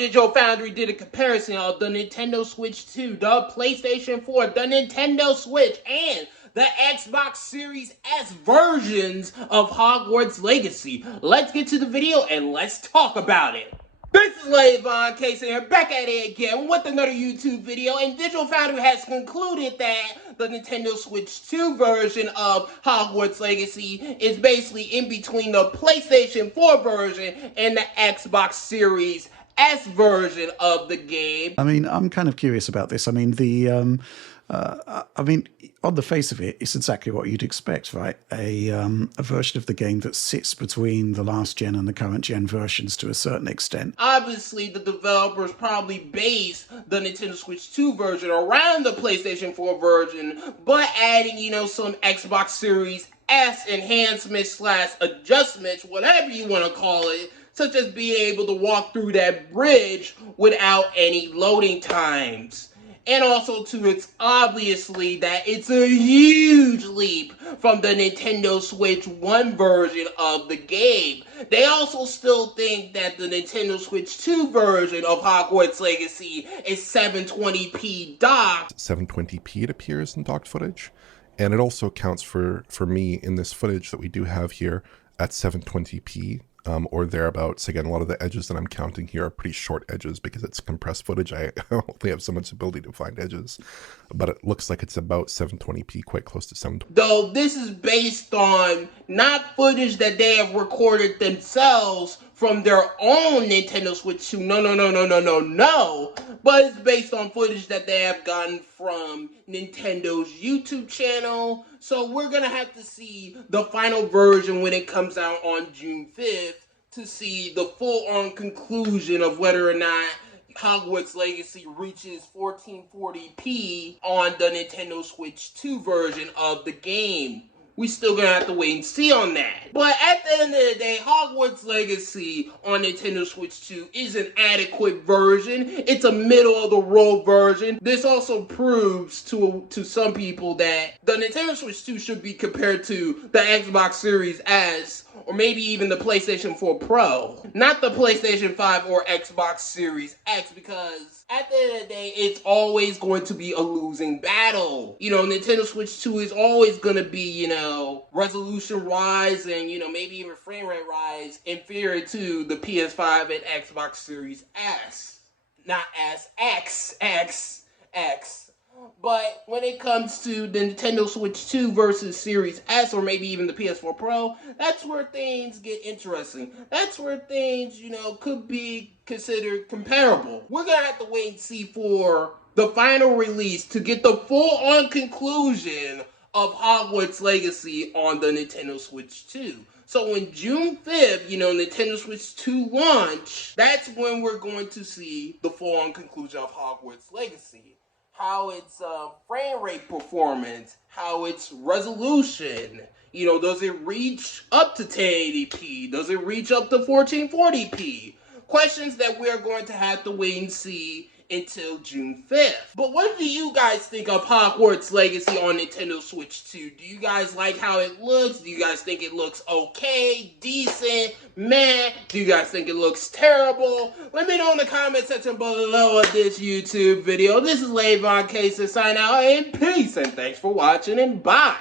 Digital Foundry did a comparison of the Nintendo Switch 2, the PlayStation 4, the Nintendo Switch, and the Xbox Series S versions of Hogwarts Legacy. Let's get to the video and let's talk about it. This is lavoncason here, back at it again with another YouTube video, and Digital Foundry has concluded that the Nintendo Switch 2 version of Hogwarts Legacy is basically in between the PlayStation 4 version and the Xbox Series S version of the game. I mean, I'm kind of curious about this. I mean, on the face of it, it's exactly what you'd expect, right? A version of the game that sits between the last gen and the current gen versions to a certain extent. Obviously, the developers probably based the Nintendo Switch 2 version around the PlayStation 4 version, but adding, some Xbox Series S enhancements / adjustments, whatever you want to call it, such as being able to walk through that bridge without any loading times. And also, too, it's obviously that it's a huge leap from the Nintendo Switch 1 version of the game. They also still think that the Nintendo Switch 2 version of Hogwarts Legacy is 720p docked. 720p it appears in docked footage. And it also accounts for me in this footage that we do have here at 720p. Or thereabouts. Again, a lot of the edges that I'm counting here are pretty short edges because it's compressed footage. I only have so much ability to find edges, but it looks like it's about 720p, quite close to 720p. Though this is based on not footage that they have recorded themselves from their own Nintendo Switch 2. No. But it's based on footage that they have gotten from Nintendo's YouTube channel. So we're going to have to see the final version when it comes out on June 5th to see the full-on conclusion of whether or not Hogwarts Legacy reaches 1440p on the Nintendo Switch 2 version of the game. We still gonna have to wait and see on that. But at the end of the day, Hogwarts Legacy on Nintendo Switch 2 is an adequate version. It's a middle-of-the-road version. This also proves to some people that the Nintendo Switch 2 should be compared to the Xbox Series S, or maybe even the PlayStation 4 Pro. Not the PlayStation 5 or Xbox Series X, because at the end of the day, it's always going to be a losing battle. Nintendo Switch 2 is always going to be, resolution-wise and, maybe even frame rate-wise inferior to the PS5 and Xbox Series S. Not S, X. But when it comes to the Nintendo Switch 2 versus Series S, or maybe even the PS4 Pro, that's where things get interesting. That's where things, could be considered comparable. We're going to have to wait and see for the final release to get the full-on conclusion of Hogwarts Legacy on the Nintendo Switch 2. So when June 5th, Nintendo Switch 2 launch, that's when we're going to see the full-on conclusion of Hogwarts Legacy. How its frame rate performance, how its resolution, does it reach up to 1080p? Does it reach up to 1440p? Questions that we're going to have to wait and see until June 5th. But what do you guys think of Hogwarts Legacy on Nintendo Switch 2? Do you guys like how it looks? Do you guys think it looks okay, decent, meh? Do you guys think it looks terrible? Let me know in the comment section below of this YouTube video. This is lavoncason signing out, and peace, and thanks for watching, and bye.